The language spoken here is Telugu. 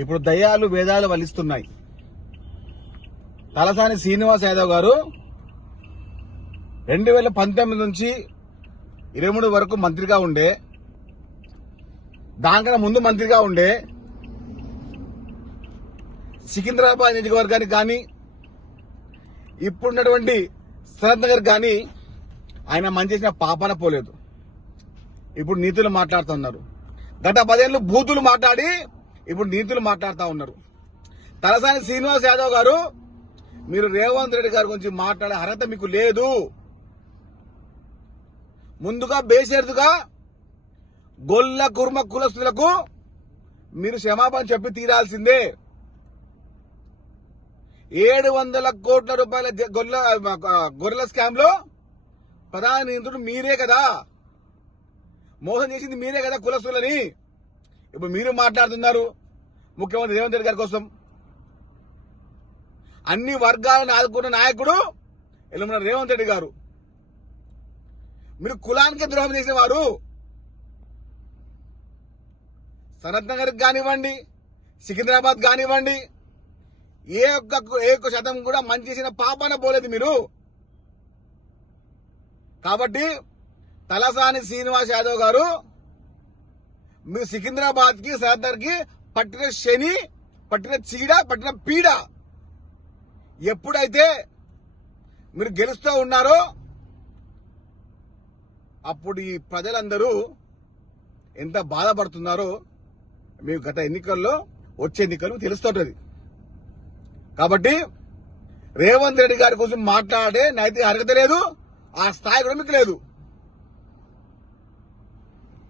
ఇప్పుడు దయ్యాలు వేదాలు వలిస్తున్నాయి. తలసాని శ్రీనివాస్ యాదవ్ గారు 2019 నుంచి 23 వరకు మంత్రిగా ఉండే, దానికన్నా ముందు మంత్రిగా ఉండే, సికింద్రాబాద్ నియోజకవర్గానికి కానీ ఇప్పుడున్నటువంటి శరత్ నగర్ కానీ ఆయన మంచి చేసిన పాపన పోలేదు. ఇప్పుడు నీతులు మాట్లాడుతున్నారు. గత 10 ఏళ్లు బూతులు మాట్లాడి ఇప్పుడు నీతులు మాట్లాడుతూ ఉన్నారు. తలసాని శ్రీనివాస్ యాదవ్ గారు, మీరు రేవంత్ రెడ్డి గారి గురించి మాట్లాడే అర్హత మీకు లేదు. ముందుగా బేషరతుగా గొల్ల కుర్మ కులస్తులకు మీరు క్షమాపణ చెప్పి తీరాల్సిందే. 700 కోట్ల రూపాయల గొర్రెల స్కామ్ లో ప్రధాన నిందితుడు మీరే కదా, మోసం చేసింది మీరే కదా కులస్తులని. ఇప్పుడు మీరు మాట్లాడుతున్నారు ముఖ్యమంత్రి రేవంత్ రెడ్డి గారి కోసం. అన్ని వర్గాలను ఆదుకున్న నాయకుడు ఎల్లమల రేవంత్ రెడ్డి గారు. మీరు కులానికి ద్రోహం చేసిన వారు. సనత్ నగర్ కానివ్వండి, సికింద్రాబాద్ కానివ్వండి, ఏ ఒక్క శాతం కూడా మంచి చేసిన పాపన పోలేదు మీరు. కాబట్టి తలసాని శ్రీనివాస్ యాదవ్ గారు, మీరు సికింద్రాబాద్ కి సనత్ నగర్ కి పట్టిన శని, పట్టిన చీడ, పట్టిన పీడ. ఎప్పుడైతే మీరు గెలుస్తూ ఉన్నారో అప్పుడు ఈ ప్రజలందరూ ఎంత బాధపడుతున్నారో మీకు గత ఎన్నికల్లో, వచ్చే ఎన్నికలు తెలుస్తుంటది. కాబట్టి రేవంత్ రెడ్డి గారి కోసం మాట్లాడే నైతిక అర్హత లేదు, ఆ స్థాయి కూడా మీకు లేదు.